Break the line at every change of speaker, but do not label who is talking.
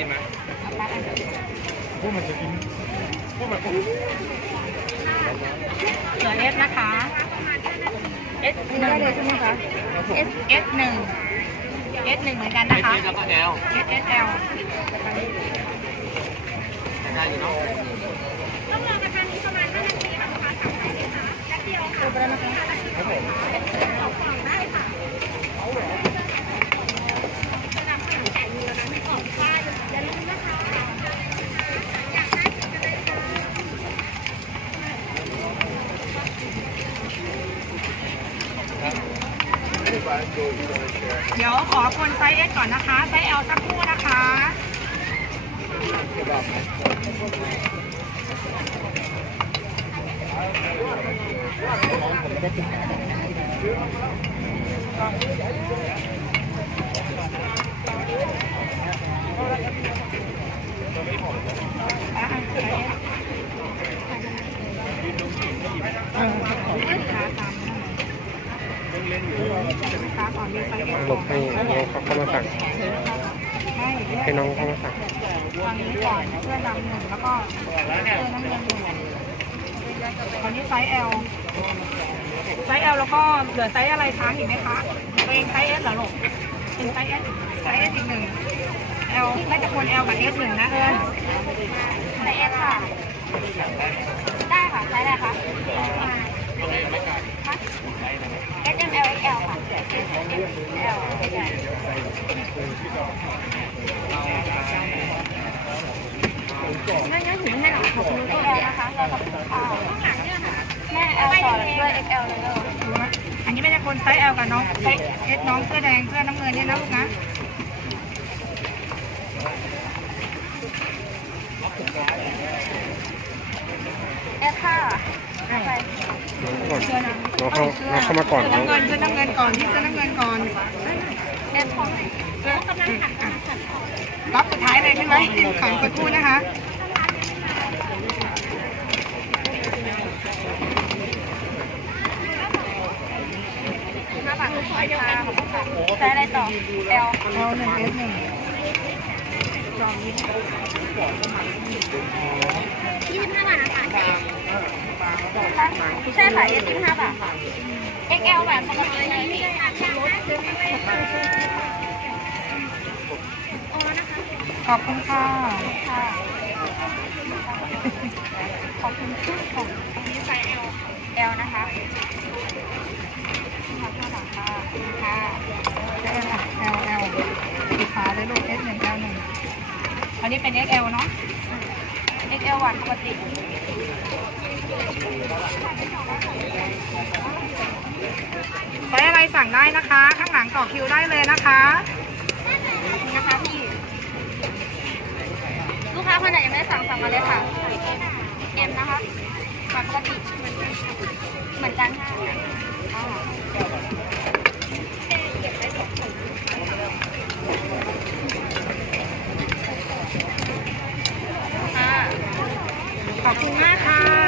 ใช่ไหม
พวกมันจะกินพวกมัน
เหลือเอสนะคะเอสหนึ่งเลยใช่ไหมคะเอสเอสหนึ่งเอสหนึ่งเหมือนกัน
ไม่
นะคะ
เทียบแล้วก็แอล
เอสเอสแอล
ได้อยู่เนาะ
เดี๋ยวขอคนไซส์เอก่อนนะคะ ไซส์แอลสักครู่นะคะค้าก่อนมีไซส์เอส
หลบให้น้องเขาเข้ามาสั่ง
ให้
น้องเข้ามาสั่ง
ตอนนี้ก่อนเสื้อดำหนึ่งแล้วก็เสื้อน้ำเงินหนึ่งตอนนี้ไซส์ L ไซส์ L แล้วก็เหลือไซส์อะไรค้างอีกไหมคะตัวเองไซส์ S เหรอลูกเป็นไซส์ S ไซส์ S อีกหนึ่ง L น่าจะควร L กับ S หนึ่งนะเอิญไซส์ S ค่ะได้ค่ะไซส์อะไรคะ S M L X L ค่ะ S M L งั้นงั้นถึงให้หน่อยขอบคุณ XL นะคะเราขอบคุณค่ะแม่ L ต่อด้วย XL เลยอันนี้ไม่ใช่คนไซส์ L กับน้องไซส์ S น้องเสื้อแดงเสื้อน้ำเงินเนี่ยนะลูกนะ S ค่ะ
น้องก่อน
เสื้อน้
น้องเข้าน้องเข้ามาก่อนน้องำ
เงินเสื้อน้ำเงินก่อนที่เสื้อน้ำเงินก่อน S ของเสื้อกำลังขัดรับสุดท้ายเลยใช่ไหมขายสักครู่นะคะใช้อะไรต่อ L L หนึ่ง S หนึ่งลองยี่สิบยี่สิบห้าบาทนะ ใช่ค่ะ S ยี่สิบห้าบาทค่ะ XL แบบปกติเลยพี่ขอบคุณค่ะค่ะขอบคุณค่ะของอันนี้ไซส์ L L นะคะขอบคุณค่ะขอบคุณค่ะ L L L สีฟ้าเลยลูก S หนึ่ง L หนึ่งอันนี้เป็น XL เนาะ XL หวานปกติ ไซส์อะไรสั่งได้นะคะ ข้างหลังต่อคิวได้เลยนะคะนะคะพี่ ลูกค้าคนไหนยังไม่ได้สั่งสั่งมาเลยค่ะเอ็มนะคะปกติเหมือนกันค่ะขอบคุณมากค่ะ